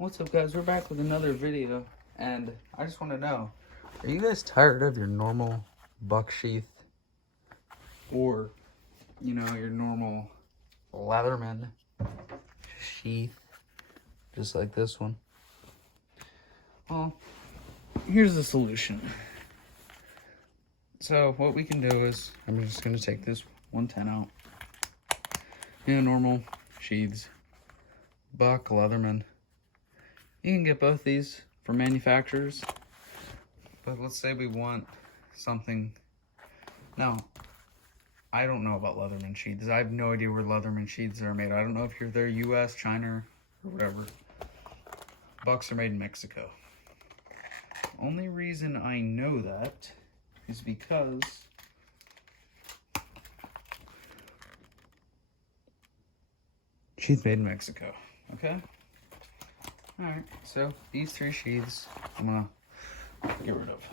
What's up, guys? We're back with another video, and I just want to know, are you guys tired of your normal buck sheath or, your normal Leatherman sheath, just like this one? Well, here's the solution. So what we can do is, I'm just going to take this 110 out. Normal sheaths, buck, Leatherman. You can get both these from manufacturers, but let's say we want something. Now, I don't know about Leatherman sheaths. I have no idea where Leatherman sheaths are made. I don't know if they're US, China, or whatever. Bucks are made in Mexico. Only reason I know that is because sheath made in Mexico, okay? Alright, so these three sheaths I'm gonna get rid of.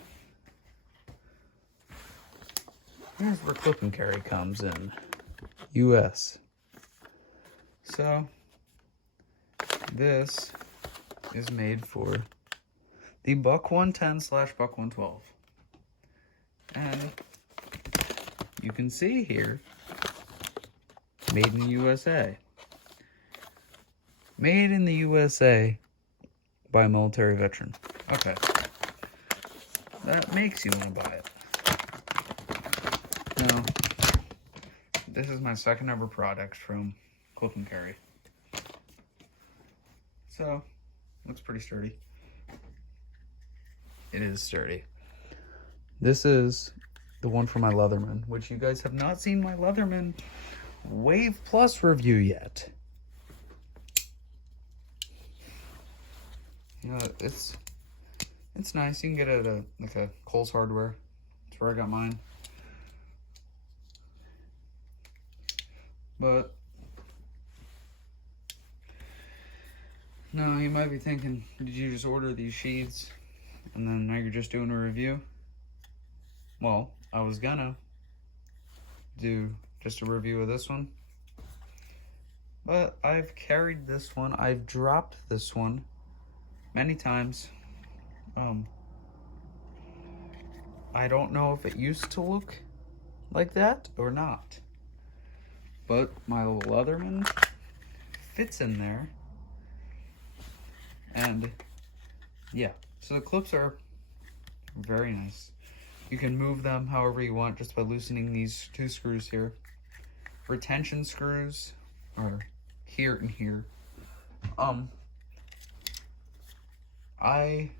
Here's where clip and carry comes in. US. So this is made for the Buck 110/Buck 112. And you can see here, made in the USA. Made in the USA by a military veteran. Okay. That makes you want to buy it. Now, this is my second ever product from Clip and Carry. So, looks pretty sturdy. It is sturdy. This is the one for my Leatherman, which you guys have not seen my Leatherman Wave Plus review yet. It's nice. You can get it at a Kohl's Hardware. That's where I got mine. But no, you might be thinking, did you just order these sheaths and then now you're just doing a review? Well, I was gonna do just a review of this one, but I've carried this one. I've dropped this one many times. I don't know if it used to look like that or not, but my Leatherman fits in there. And yeah, so the clips are very nice. You can move them however you want just by loosening these two screws here. Retention screws are here and here. I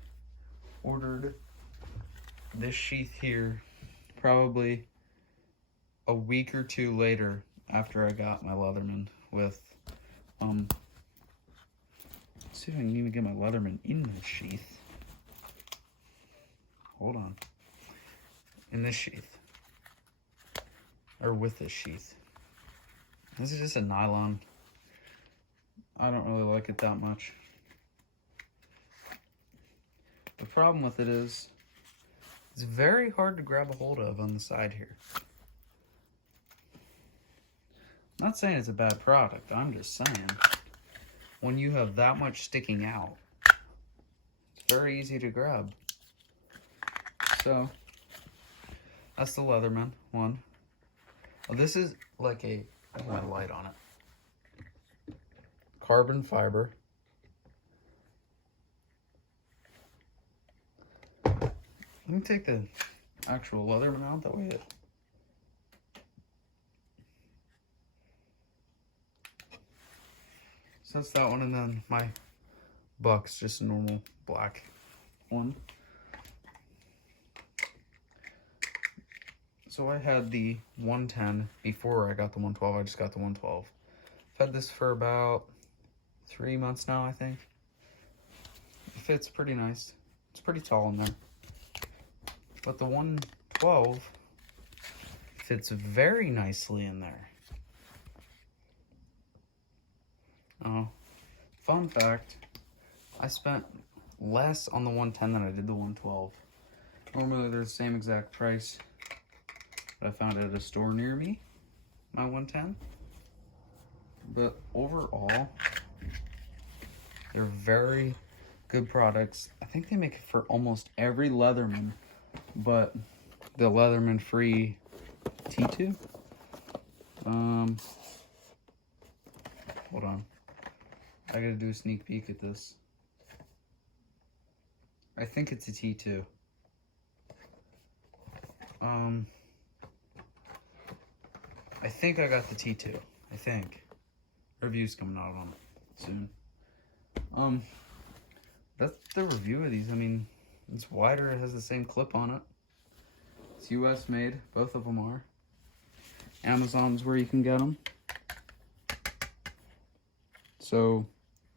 ordered this sheath here probably a week or two later after I got my Leatherman with, let's see if I can even get my Leatherman in this sheath. Hold on. In this sheath. Or with this sheath. This is just a nylon. I don't really like it that much. The problem with it is, it's very hard to grab a hold of on the side here. I'm not saying it's a bad product, I'm just saying, when you have that much sticking out, it's very easy to grab. So, that's the Leatherman one. Oh, this is like I have my light on it. Carbon fiber. Let me take the actual Leatherman out, that way it... So that's that one, and then my Buck's just a normal black one. So I had the 110 before I got the 112. I just got the 112. I've had this for about 3 months now, I think. It fits pretty nice. It's pretty tall in there. But the 112 fits very nicely in there. Fun fact, I spent less on the 110 than I did the 112. Normally they're the same exact price, but I found it at a store near me, my 110. But overall, They're very good products. I think they make it for almost every Leatherman, but the Leatherman free T2. Hold on. I gotta do a sneak peek at this. I think it's a T2. I think I got the T2. I think. Review's coming out on it soon. That's the review of these. I mean, it's wider. It has the same clip on it. It's US made. Both of them are. Amazon's where you can get them. So,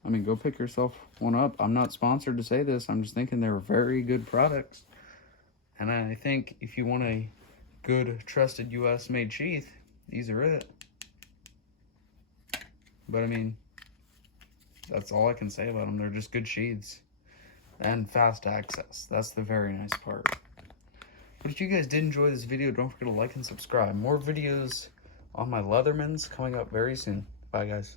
I mean, go pick yourself one up. I'm not sponsored to say this. I'm just thinking they're very good products. And I think if you want a good, trusted US made sheath, these are it. But I mean, that's all I can say about them. They're just good sheaths and fast access. That's the very nice part. But if you guys did enjoy this video, don't forget to like and subscribe. More videos on my Leathermans coming up very soon. Bye, guys.